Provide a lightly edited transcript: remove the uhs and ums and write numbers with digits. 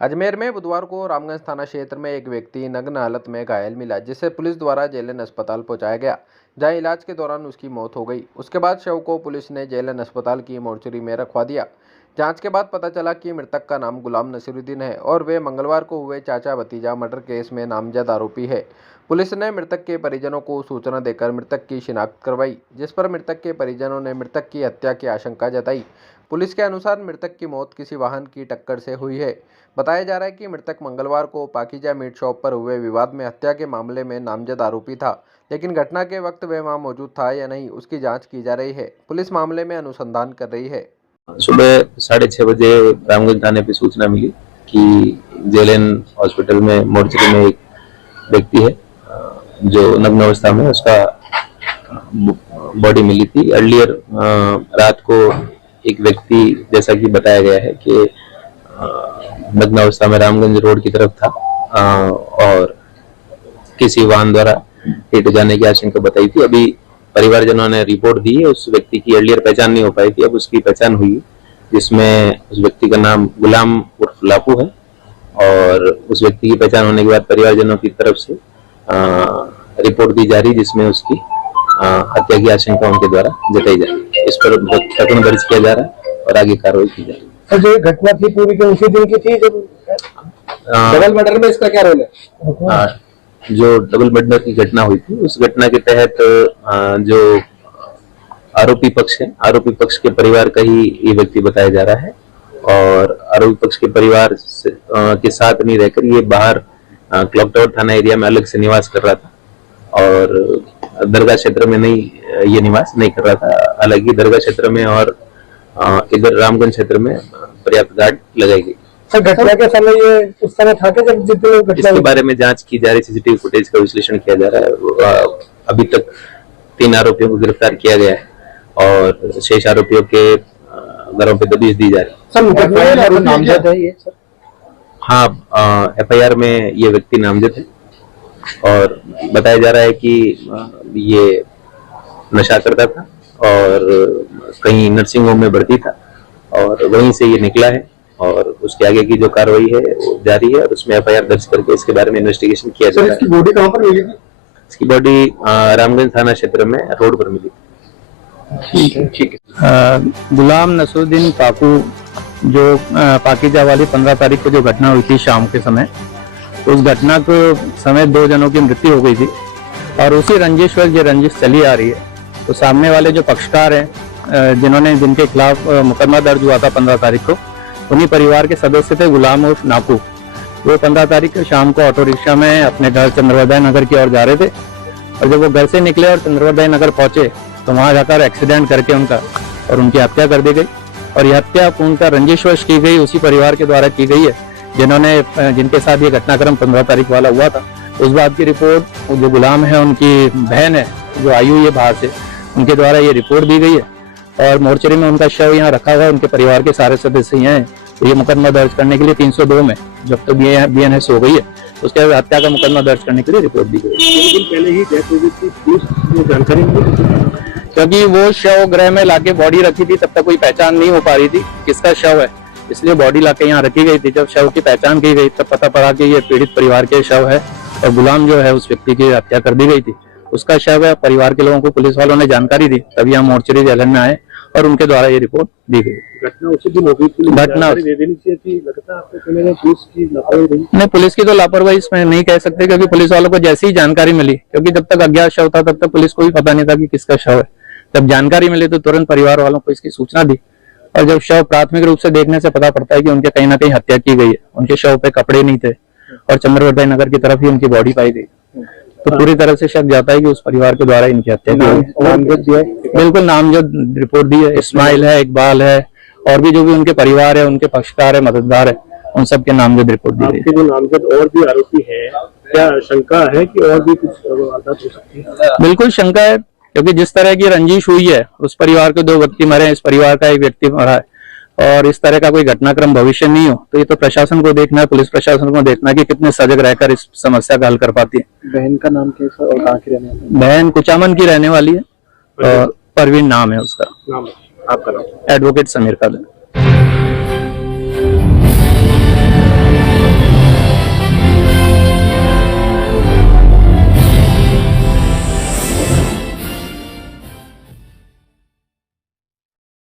अजमेर में बुधवार को रामगंज थाना क्षेत्र में एक व्यक्ति नग्न हालत में घायल मिला, जिसे पुलिस द्वारा जेएलएन अस्पताल पहुंचाया गया, जहां इलाज के दौरान उसकी मौत हो गई। उसके बाद शव को पुलिस ने जेएलएन अस्पताल की मोर्चरी में रखवा दिया। जांच के बाद पता चला कि मृतक का नाम गुलाम नसीरुद्दीन है और वे मंगलवार को हुए चाचा भतीजा मर्डर केस में नामजद आरोपी है। पुलिस ने मृतक के परिजनों को सूचना देकर मृतक की शिनाख्त करवाई, जिस पर मृतक के परिजनों ने मृतक की हत्या की आशंका जताई। पुलिस के अनुसार मृतक की मौत किसी वाहन की टक्कर से हुई है। बताया जा रहा है कि मृतक मंगलवार को पाकीजा मीट शॉप पर हुए विवाद में हत्या के मामले में नामजद आरोपी था, लेकिन घटना के वक्त वह वहां मौजूद था या नहीं, उसकी जांच की जा रही है। पुलिस मामले में अनुसंधान कर रही है। सुबह 6:30 बजे रामगंज थाने पे सूचना मिली कि जेएलएन हॉस्पिटल में मोर्चरी में एक व्यक्ति है जो नग्न अवस्था में, उसका बॉडी मिली थी। अर्लियर रात को एक व्यक्ति, जैसा कि बताया गया है कि नग्न अवस्था में रामगंज रोड की तरफ था और किसी वाहन द्वारा हिट हो जाने की आशंका बताई थी। अभी परिवारजनों ने रिपोर्ट दी है। उस व्यक्ति की अर्लियर पहचान नहीं हो पाई थी, अब उसकी पहचान हुई, जिसमें उस व्यक्ति का नाम गुलाम उर्फ लापू है। और उस व्यक्ति की पहचान होने के बाद परिवारजनों की तरफ से रिपोर्ट दी जा रही, जिसमें उसकी हत्या की आशंका उनके द्वारा जताई जा रही है। इस पर प्रकरण दर्ज किया जा रहा है और आगे कार्रवाई की जा रही है। सर, जो घटना थी पूरी के उसी दिन की थी जब डबल मर्डर में इसका क्या रोल है? जो डबल मर्डर की घटना हुई थी, उस घटना के तहत जो आरोपी पक्ष है, आरोपी पक्ष के परिवार का ही ये व्यक्ति बताया जा रहा है और आरोपी पक्ष के परिवार के साथ नहीं रहकर ये बाहर क्लॉक टावर थाना एरिया में अलग से निवास कर रहा था और दरगाह क्षेत्र में नहीं, ये निवास नहीं कर रहा था। हालांकि दरगाह क्षेत्र में और इधर रामगंज क्षेत्र में पर्याप्त गार्ड लगाई गई। सर, घटना के समय ये उस समय था कि जब जितने घटना, इसके बारे में जांच की जा रही, सीसीटीवी फुटेज का विश्लेषण किया जा रहा है। अभी तक 3 आरोपियों को गिरफ्तार किया गया है और शेष आरोपियों के घरों पे दबिश दी जा रही है। सर, नामजद है ये? हाँ, एफआईआर में ये व्यक्ति नामजद है और बताया जा रहा है कि ये नशा करता था और कहीं नर्सिंग होम में भर्ती था और वहीं से ये निकला है और उसके आगे की जो कार्रवाई है वो जारी है और उसमें एफआईआर दर्ज करके इसके बारे में इन्वेस्टिगेशन किया जा रहा है। इसकी बॉडी कहाँ पर मिली थी? इसकी बॉडी रामगंज थाना क्षेत्र में रोड पर मिली थी। ठीक है। गुलाम नसीरुद्दीन काकू, जो पाकीजा वाली 15 तारीख को जो घटना हुई थी शाम के समय, उस घटना को समय 2 जनों की मृत्यु हो गई थी और उसी रंजिश पर ये रंजिश चली आ रही है। तो सामने वाले जो पक्षकार हैं, जिनके खिलाफ मुकदमा दर्ज हुआ था 15 तारीख को, उन्हीं परिवार के सदस्य थे गुलाम उर्फ नाकू। वो 15 तारीख को शाम को ऑटो रिक्शा में अपने घर चंद्रोदय नगर की ओर जा रहे थे और जब वो घर से निकले और चंद्रोदय नगर पहुंचे तो वहां जाकर एक्सीडेंट करके उनकी हत्या कर दी गई। और यह हत्या उनका रंजिशवश की गई, उसी परिवार के द्वारा की गई है जिनके साथ ये घटनाक्रम 15 तारीख वाला हुआ था। उस बात की रिपोर्ट जो गुलाम है, उनकी बहन है जो आई हुई है बाहर से, उनके द्वारा ये रिपोर्ट दी गई है और मोर्चरी में उनका शव यहाँ रखा हुआ है। उनके परिवार के सारे सदस्य यहाँ हैं। तो ये मुकदमा दर्ज करने के लिए 302 में जब तक बीएनएस हो गई है, उसके बाद हत्या का मुकदमा दर्ज करने के लिए रिपोर्ट दी गई। पहले ही डेथ हो गई थी, पुलिस जानकारी मिली क्योंकि वो शव गृह में लाके बॉडी रखी थी, तब तक कोई पहचान नहीं हो पा रही थी किसका शव है, इसलिए बॉडी लाके यहाँ रखी गई थी। जब शव की पहचान की गई तब पता पड़ा कि ये पीड़ित परिवार के शव है और गुलाम जो है उस व्यक्ति की हत्या कर दी गई थी, उसका शव है। परिवार के लोगों को पुलिस वालों ने जानकारी दी, तभी हम मोर्चरी जेएलएन में आए और उनके द्वारा ये रिपोर्ट दी गई। घटना उसी दिन हो गई थी, घटना पुलिस की लापरवाही नहीं, पुलिस की तो लापरवाही इसमें नहीं कह सकते, क्योंकि पुलिस वालों को जैसी ही जानकारी मिली, क्योंकि जब तक अज्ञात शव था तब तक पुलिस को भी पता नहीं था कि किसका शव है। जब जानकारी मिली तो तुरंत परिवार वालों को इसकी सूचना दी और जब शव प्राथमिक रूप से देखने से पता पड़ता है कि उनके कहीं ना कहीं हत्या की गई है, उनके शव पे कपड़े नहीं थे और चंद्रोदय नगर की तरफ ही उनकी बॉडी पाई गई, तो पूरी तरह से शक जाता है कि उस परिवार के द्वारा इनकी हत्या की गई। बिल्कुल नामजद रिपोर्ट दी है, इस्माइल है, इकबाल है और भी जो भी उनके परिवार है, उनके पक्षकार है, मददगार है, उन सब के नामजद रिपोर्ट दी गई। जो नामजद और भी आरोपी है, क्या शंका है कि और भी कुछ वारदात हो सकती है? बिल्कुल शंका है, क्योंकि जिस तरह की रंजिश हुई है, उस परिवार के 2 व्यक्ति मरे, इस परिवार का 1 व्यक्ति मरा है और इस तरह का कोई घटनाक्रम भविष्य नहीं हो, तो ये तो प्रशासन को देखना है, पुलिस प्रशासन को देखना है कि कितने सजग रहकर इस समस्या का हल कर पाती है। बहन का नाम क्या है और कहाँ की रहने वाली है? बहन कुचामन की रहने वाली है और परवीन नाम है उसका। नाम आपका नाम? एडवोकेट समीर कादर।